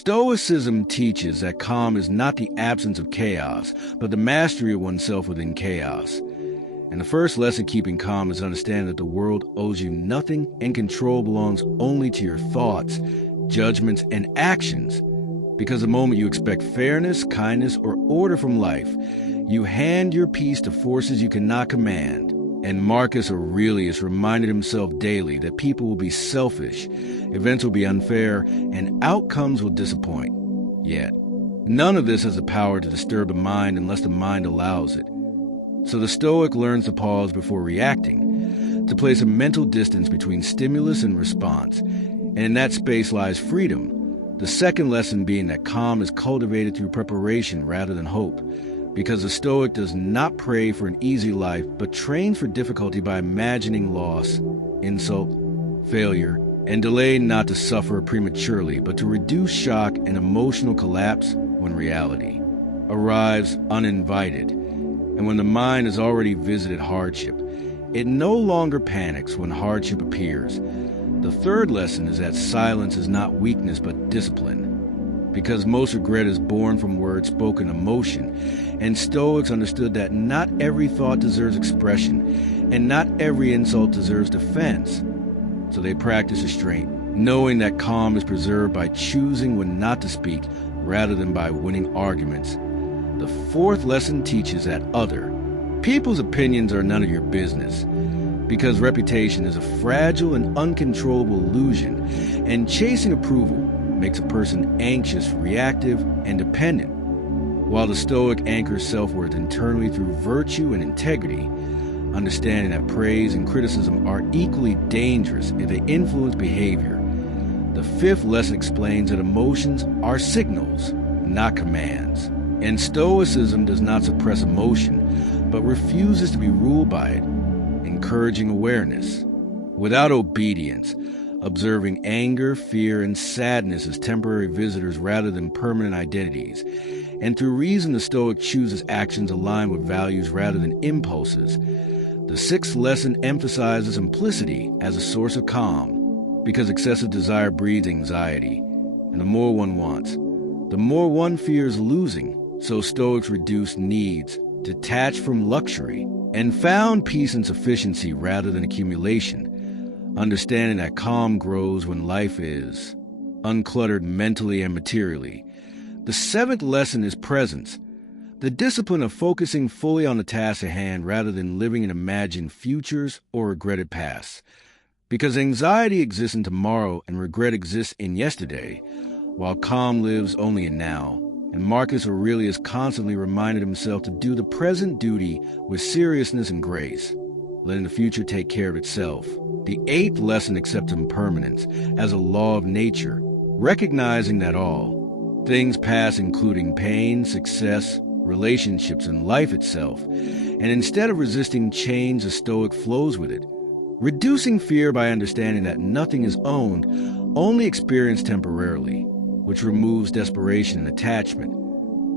Stoicism teaches that calm is not the absence of chaos, but the mastery of oneself within chaos. And the first lesson keeping calm is understanding that the world owes you nothing and control belongs only to your thoughts, judgments, and actions. Because the moment you expect fairness, kindness, or order from life, you hand your peace to forces you cannot command. And Marcus Aurelius reminded himself daily that people will be selfish, events will be unfair, and outcomes will disappoint. Yet, none of this has the power to disturb the mind unless the mind allows it. So the Stoic learns to pause before reacting, to place a mental distance between stimulus and response. And in that space lies freedom. The second lesson being that calm is cultivated through preparation rather than hope, because the Stoic does not pray for an easy life, but trains for difficulty by imagining loss, insult, failure, and delay not to suffer prematurely, but to reduce shock and emotional collapse when reality arrives uninvited. And when the mind has already visited hardship, it no longer panics when hardship appears. The third lesson is that silence is not weakness but discipline, because most regret is born from words spoken emotion, and Stoics understood that not every thought deserves expression, and not every insult deserves defense. So they practice restraint, knowing that calm is preserved by choosing when not to speak rather than by winning arguments. The fourth lesson teaches that people's opinions are none of your business, because reputation is a fragile and uncontrollable illusion, and chasing approval makes a person anxious, reactive, and dependent. While the Stoic anchors self-worth internally through virtue and integrity, understanding that praise and criticism are equally dangerous if they influence behavior. The fifth lesson explains that emotions are signals, not commands. And Stoicism does not suppress emotion, but refuses to be ruled by it, encouraging awareness. Without obedience, observing anger, fear, and sadness as temporary visitors rather than permanent identities. And through reason, the Stoic chooses actions aligned with values rather than impulses. The sixth lesson emphasizes simplicity as a source of calm, because excessive desire breeds anxiety, and the more one wants, the more one fears losing. So Stoics reduced needs, detached from luxury, and found peace in sufficiency rather than accumulation, understanding that calm grows when life is uncluttered mentally and materially. The seventh lesson is presence, the discipline of focusing fully on the task at hand rather than living in imagined futures or regretted pasts. Because anxiety exists in tomorrow and regret exists in yesterday, while calm lives only in now. And Marcus Aurelius constantly reminded himself to do the present duty with seriousness and grace, letting the future take care of itself. The eighth lesson accepts impermanence as a law of nature, recognizing that all things pass, including pain, success, relationships, and life itself. And instead of resisting change, the Stoic flows with it, reducing fear by understanding that nothing is owned, only experienced temporarily, which removes desperation and attachment.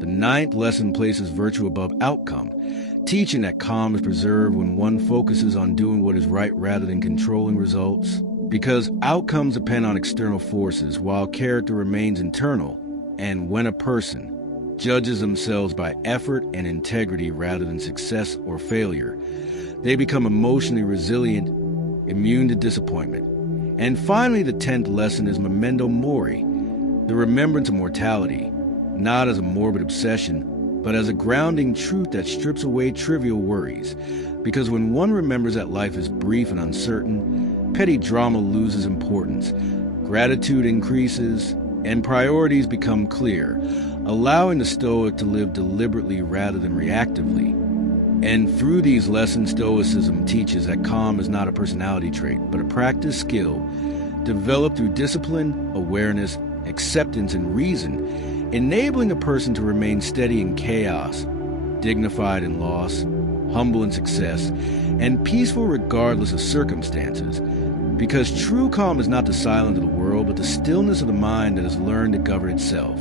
The ninth lesson places virtue above outcome, teaching that calm is preserved when one focuses on doing what is right rather than controlling results, because outcomes depend on external forces while character remains internal. And when a person judges themselves by effort and integrity rather than success or failure, they become emotionally resilient, immune to disappointment. And finally, the 10th lesson is memento mori, the remembrance of mortality, not as a morbid obsession, but as a grounding truth that strips away trivial worries. Because when one remembers that life is brief and uncertain, petty drama loses importance, gratitude increases, and priorities become clear, allowing the Stoic to live deliberately rather than reactively. And through these lessons, Stoicism teaches that calm is not a personality trait, but a practice skill developed through discipline, awareness, acceptance, and reason, enabling a person to remain steady in chaos, dignified in loss, humble in success, and peaceful regardless of circumstances. Because true calm is not the silence of the world, but the stillness of the mind that has learned to govern itself.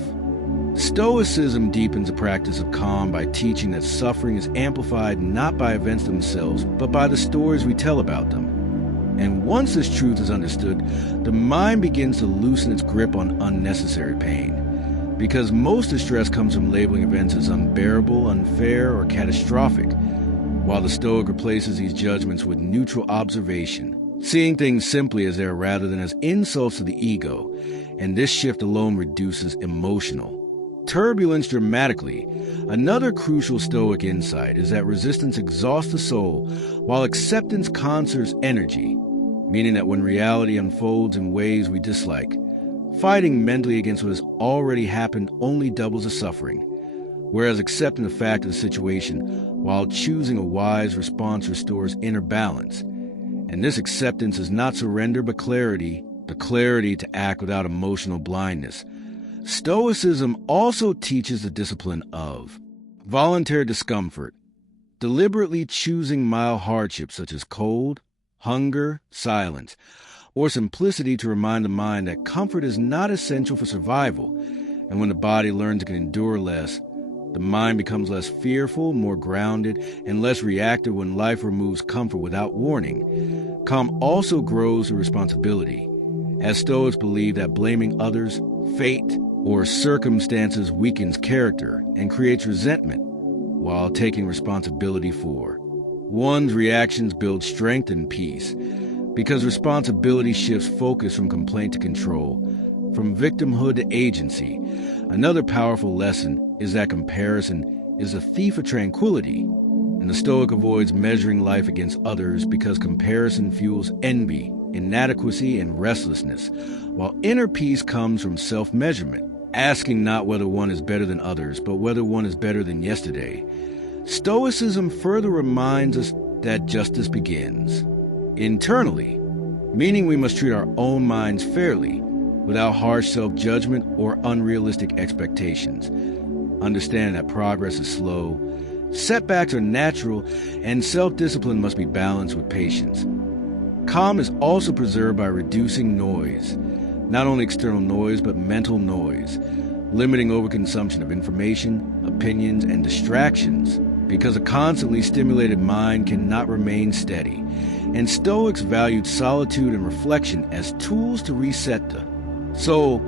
Stoicism deepens the practice of calm by teaching that suffering is amplified not by events themselves, but by the stories we tell about them. And once this truth is understood, the mind begins to loosen its grip on unnecessary pain. because most distress comes from labeling events as unbearable, unfair, or catastrophic, while the Stoic replaces these judgments with neutral observation, seeing things simply as they are rather than as insults to the ego, and this shift alone reduces emotional turbulence dramatically. Another crucial Stoic insight is that resistance exhausts the soul, while acceptance conserves energy, meaning that when reality unfolds in ways we dislike, fighting mentally against what has already happened only doubles the suffering, whereas accepting the fact of the situation while choosing a wise response restores inner balance. And this acceptance is not surrender but clarity, the clarity to act without emotional blindness. Stoicism also teaches the discipline of voluntary discomfort, deliberately choosing mild hardships such as cold, hunger, silence, or simplicity to remind the mind that comfort is not essential for survival, and when the body learns it can endure less, the mind becomes less fearful, more grounded, and less reactive when life removes comfort without warning. Calm also grows through responsibility, as Stoics believe that blaming others, fate, or circumstances weakens character and creates resentment, while taking responsibility for one's reactions build strength and peace, because responsibility shifts focus from complaint to control, from victimhood to agency. Another powerful lesson is that comparison is a thief of tranquility, and the Stoic avoids measuring life against others because comparison fuels envy, inadequacy, and restlessness, while inner peace comes from self-measurement, asking not whether one is better than others, but whether one is better than yesterday. Stoicism further reminds us that justice begins internally, meaning we must treat our own minds fairly, without harsh self-judgment or unrealistic expectations, understanding that progress is slow, setbacks are natural, and self-discipline must be balanced with patience. Calm is also preserved by reducing noise, not only external noise, but mental noise, limiting overconsumption of information, opinions, and distractions, because a constantly stimulated mind cannot remain steady, and Stoics valued solitude and reflection as tools to reset the soul.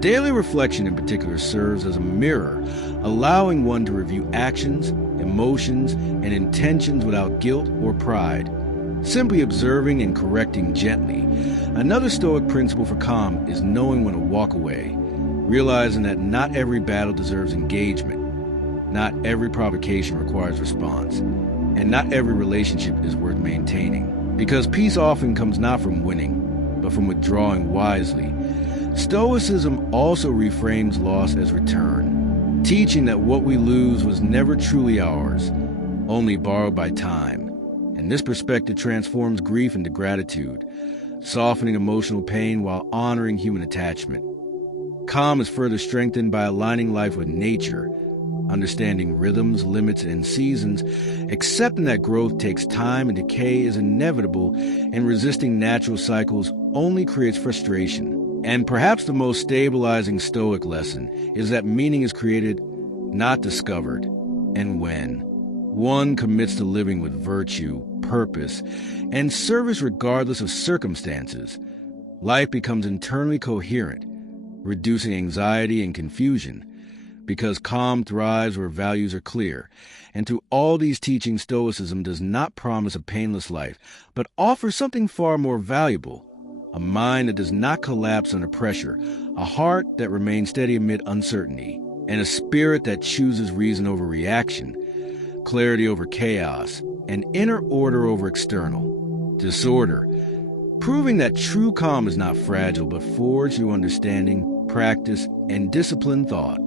Daily reflection in particular serves as a mirror, allowing one to review actions, emotions, and intentions without guilt or pride, simply observing and correcting gently. Another Stoic principle for calm is knowing when to walk away, realizing that not every battle deserves engagement, not every provocation requires response, and not every relationship is worth maintaining, because peace often comes not from winning, but from withdrawing wisely. Stoicism also reframes loss as return, teaching that what we lose was never truly ours, only borrowed by time. And this perspective transforms grief into gratitude, softening emotional pain while honoring human attachment. Calm is further strengthened by aligning life with nature, understanding rhythms, limits, and seasons, accepting that growth takes time and decay is inevitable, and resisting natural cycles only creates frustration. And perhaps the most stabilizing Stoic lesson is that meaning is created, not discovered, and when one commits to living with virtue, purpose, and service regardless of circumstances, life becomes internally coherent, reducing anxiety and confusion, because calm thrives where values are clear. And through all these teachings, Stoicism does not promise a painless life, but offers something far more valuable: a mind that does not collapse under pressure, a heart that remains steady amid uncertainty, and a spirit that chooses reason over reaction, clarity over chaos, and inner order over external disorder, proving that true calm is not fragile but forged through understanding, practice, and disciplined thought.